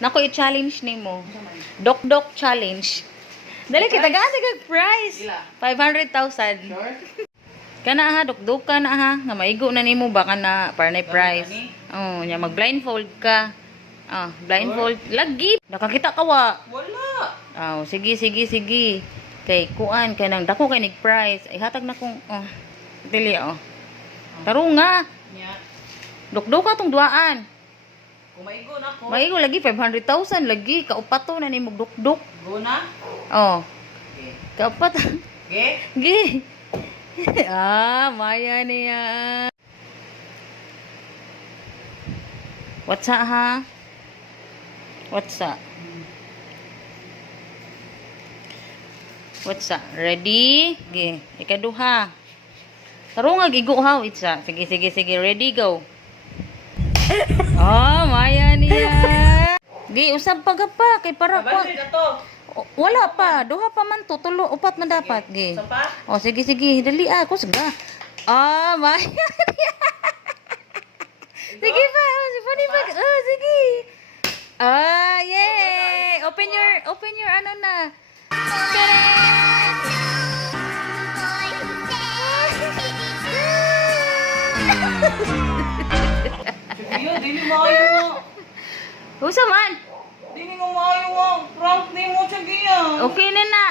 Nako i-challenge nimo. Dok challenge. Dali kita gaasa kag price. 500,000. Sure? Kana ha, dok ka na ha. Nga maigo na nimo baka na para na price. Oh, nya mag blindfold ka. Ah, blindfold lagi. Nakakita ka wa. Wala. Oh, sige. Kay kuan kay nang dako kay nig price. Ay hatag na kong dili Taro nga. Nya. Dok ka tong duaan. Kumaigo na ko. Maigo lagi 500,000 lagi kaupato na nimo dok. Go na? Oh, Okay. kaupat. Okay? Gi. Maya niya. What's up, ha? What's up? What's up? Ready? Gi. Ikaduha. Taro nga gigo ha. Itsa. Sige. Ready, go. Maya niya. Gi, usab pa kay para ko. Abante na to. Wala pa. Duha pa man to. Tulo, upat man dapat. Gi. Isa pa? Sige. Dali kusga. Maya niya. Sige pa. Funny pa. Sige. Yay. Open your ano na. Sige, dili maayo mo. Usa man. Dili mo maayo mo. Prank ni mo siya giya. Okay na na.